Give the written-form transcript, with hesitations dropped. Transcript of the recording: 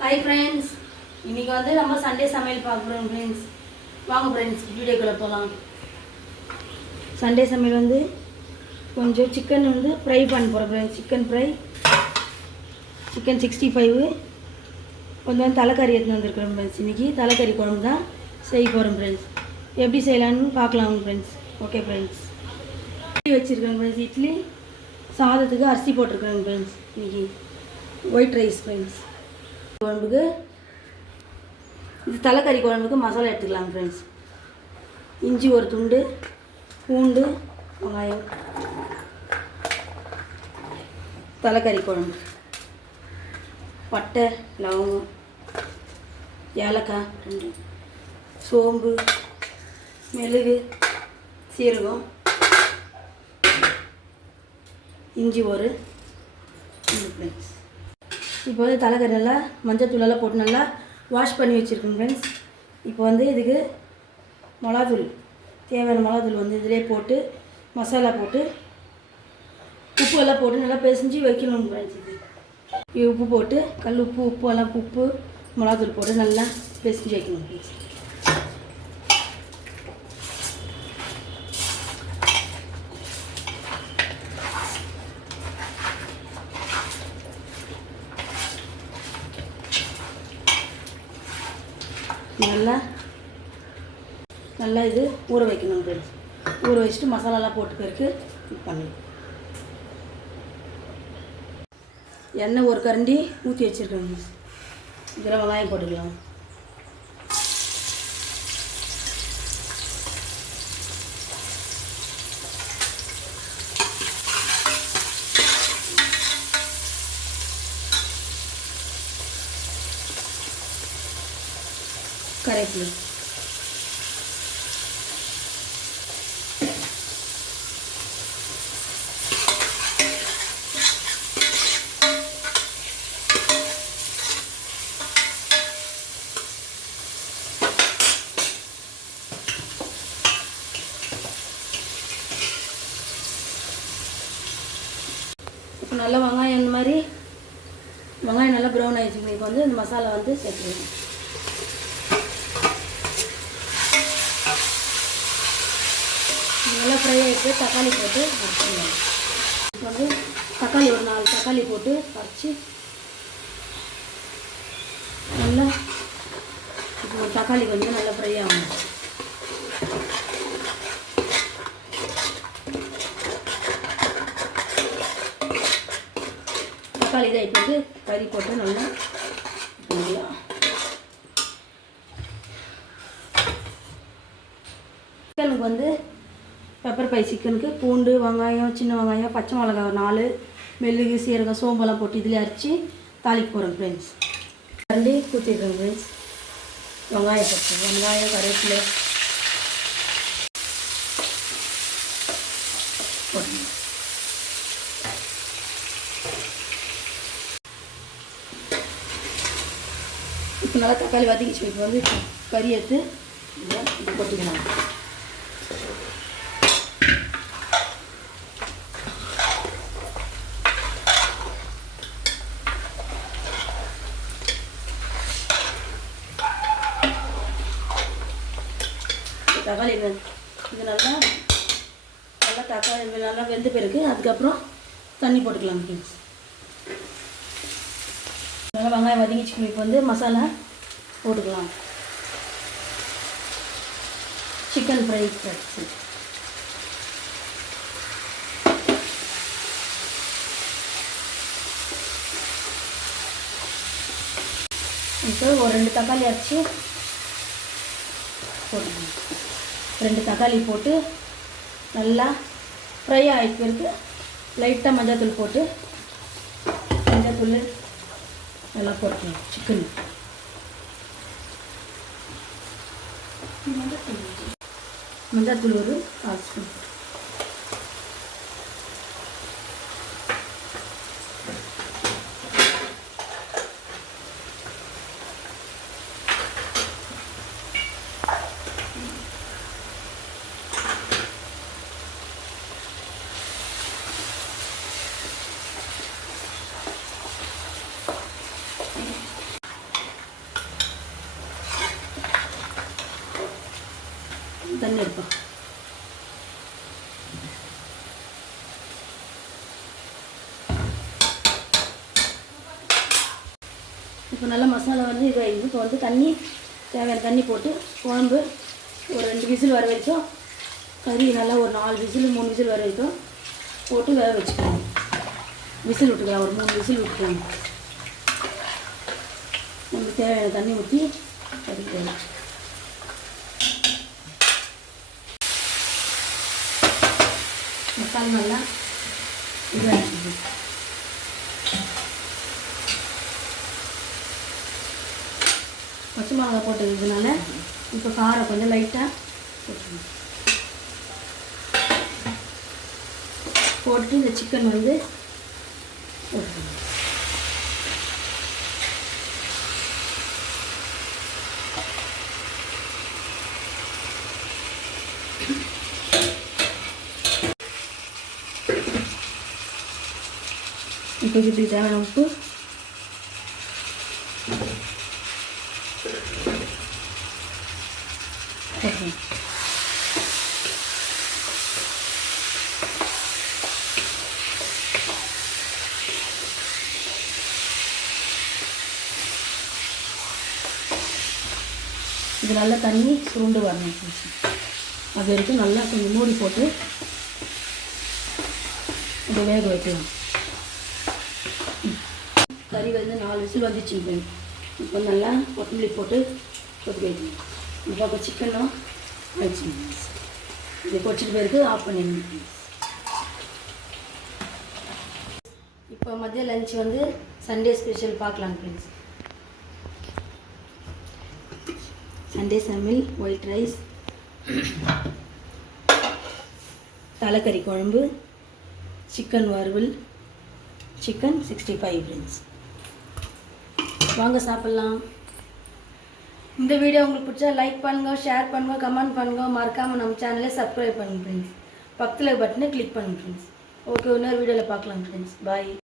Hi friends, இன்றைக்கி வந்து நம்ம சண்டே சமையல் பார்க்குறோம் ஃப்ரெண்ட்ஸ். வாங்க ஃப்ரெண்ட்ஸ், வீடியோக்குள்ளே போகலாம். சண்டே சமையல் வந்து கொஞ்சம் சிக்கன் வந்து ஃப்ரை பண்ண போகிறோம் ஃப்ரெண்ட்ஸ். சிக்கன் ஃப்ரை, சிக்கன் 65, கொஞ்சம் தலைக்கறி எடுத்துன்னு வந்துருக்குறோம் ஃப்ரெண்ட்ஸ். இன்றைக்கி தலைக்கறி குழம்பு தான் செய்ய போகிறோம் ஃப்ரெண்ட்ஸ். எப்படி செய்யலான்னு பார்க்கலாம் ஃப்ரெண்ட்ஸ். ஓகே ஃப்ரெண்ட்ஸ், இட்லி வச்சுருக்கேன் ஃப்ரெண்ட்ஸ். இட்லி சாதத்துக்கு அரிசி போட்டிருக்கேன் ஃப்ரெண்ட்ஸ். இன்றைக்கி ஒயிட் ரைஸ் ஃப்ரெண்ட்ஸ். குழம்புக்கு இது தலைக்கறி குழம்புக்கு மசாலா எடுத்துக்கலாம் ஃப்ரெண்ட்ஸ். இஞ்சி ஒரு துண்டு, பூண்டு, வெங்காயம். தலைக்கறி குழம்பு பட்டை, லவங்கம், ஏலக்காய் 2, சோம்பு, மிளகு, சீரகம், இஞ்சி ஒரு ஃப்ரெண்ட்ஸ். இப்போ வந்து தலைக்கறி நல்லா மஞ்சள் தூளெல்லாம் போட்டு நல்லா வாஷ் பண்ணி வச்சுருக்கோங்க ஃப்ரெண்ட்ஸ். இப்போ வந்து இதுக்கு மிளகாத்தூள், தேவையான மிளகாத்தூள் வந்து இதிலே போட்டு மசாலா போட்டு உப்பு எல்லாம் போட்டு நல்லா பிசைஞ்சு வைக்கணும் ஃப்ரெண்ட்ஸ். இது உப்பு போட்டு கல் உப்பு, உப்பு எல்லாம் உப்பு மிளகாத்தூள் போட்டு நல்லா பிசைஞ்சு வைக்கணும் ஃப்ரெண்ட்ஸ். நல்லா இது ஊற வைக்கணும் ஃப்ரெண்ட்ஸ். ஊற வச்சுட்டு மசாலாலாம் போட்டு பிறகு இது பண்ணணும். எண்ணெய் ஒரு கரண்டி ஊற்றி வச்சுருக்கேன். இதில் வெங்காயம் போட்டுக்கலாம். கரைப்பில் இப்போ நல்லா வெங்காயம் இந்த மாதிரி வெங்காயம் நல்லா ப்ரௌன் ஆகிடுச்சு. இப்போ வந்து இந்த மசாலா வந்து சேர்த்துக்கணும். நல்லா ஃப்ரை ஆகிட்டு தக்காளி போட்டு அரைச்சிடலாம். இப்போ வந்து தக்காளி ஒரு 4 தக்காளி போட்டு அரைச்சி நல்லா இப்போ தக்காளி கொஞ்சம் நல்லா ஃப்ரை ஆகணும். தக்காளி இதை போட்டு கறி போட்டு நல்லா பண்ணிடலாம். சிக்கனுக்கு வந்து பெப்பர் பை சிக்கனுக்கு பூண்டு, வெங்காயம், சின்ன வெங்காயம், பச்சை மிளகாய் 4, மிளகு, சீரகம், சோம்பெல்லாம் போட்டு இதில் அரைச்சி தாளிக்க போகிறோம் ஃப்ரெண்ட்ஸ். கரண்டி ஊற்றிடுறோம் ஃப்ரெண்ட்ஸ். வெங்காயம் போட்டு வெங்காயம், கருவேப்பிலை போட்டு இப்போ நல்லா தக்காளி வதக்கிச்சு. இப்போ வந்து கறி எடுத்து இது போட்டுக்கலாம். தக்காளி இது நல்லா தக்காளி நல்லா வெந்த பிறகு அதுக்கப்புறம் தண்ணி போட்டுக்கலாம் ஃப்ரெண்ட்ஸ். நல்லா வெங்காயம் வதங்கிச்சு. இப்போ வந்து மசாலா போட்டுக்கலாம். சிக்கன் ஃப்ரை இப்போ ஒரு 2 தக்காளி அரைச்சி போட்டுக்கணும். 2 தக்காளி போட்டு நல்லா ஃப்ரை ஆகிட்டு பிறகு லைட்டாக மஞ்சள் போட்டு மஞ்சள் நல்லா போட்டுக்கணும். சிக்கன் மஞ்சள் ஒரு 1/4 ஸ்பூன். தண்ணி எடுப்போம். இப்போ நல்லா மசாலா வந்து இதாகிடுது. இப்போ வந்து தண்ணி தேவையான தண்ணி போட்டு குழம்பு ஒரு 2 விசில் வர வரைக்கும், கறி நல்லா ஒரு 4 விசில் 3 விசில் வர வரைக்கும் போட்டு வேக வச்சுக்கலாம். விசில் விட்டுக்கலாம், ஒரு 3 விசில் விட்டுக்கலாம். நமக்கு தேவையான தண்ணி ஊற்றி கறிக்கலாம். மசாலா நல்லா இதாகிடுது. பச்சை மிளகா போட்டதுனால இப்போ காரம் கொஞ்சம் லைட்டாக போட்டு இந்த சிக்கன் வந்து போட்டுக்கணும். இப்போ இதுக்கு தேவையான உப்பு, இது நல்லா தண்ணி சுருண்டு வரணும். அது வரைக்கும் நல்லா கொஞ்சம் மூடி போட்டு இதை வேக வைக்கலாம். கறி வந்து 4 விசில் வந்துச்சு. இப்போ நல்லா கொத்தமல்லி போட்டு கொதிக்க வைக்கணும். இப்போ அப்போ சிக்கனும் வச்சு இதை கொச்சிட்டு போயிருக்கு ஆஃப் பண்ணிடணும். இப்போ மதிய லஞ்ச் வந்து சண்டே ஸ்பெஷல் பார்க்கலாம் ஃப்ரெண்ட்ஸ். சண்டே சமையல் ஒயிட் ரைஸ், தலைக்கறி குழம்பு, சிக்கன் வறுவல், சிக்கன் 65 ஃப்ரெண்ட்ஸ். வாங்க சாப்பிட்லாம். இந்த வீடியோ உங்களுக்கு பிடிச்சா லைக் பண்ணுங்கள், ஷேர் பண்ணுங்கள், கமெண்ட் பண்ணுங்கள். மறக்காமல் நம்ம சேனலை சப்ஸ்கிரைப் பண்ணுங்கள் ஃப்ரெண்ட்ஸ். பக்கத்தில் பட்டனை கிளிக் பண்ணுங்கள் ஃப்ரெண்ட்ஸ். ஓகே, இன்னொரு வீடியோவில் பார்க்கலாம் ஃப்ரெண்ட்ஸ். பாய்.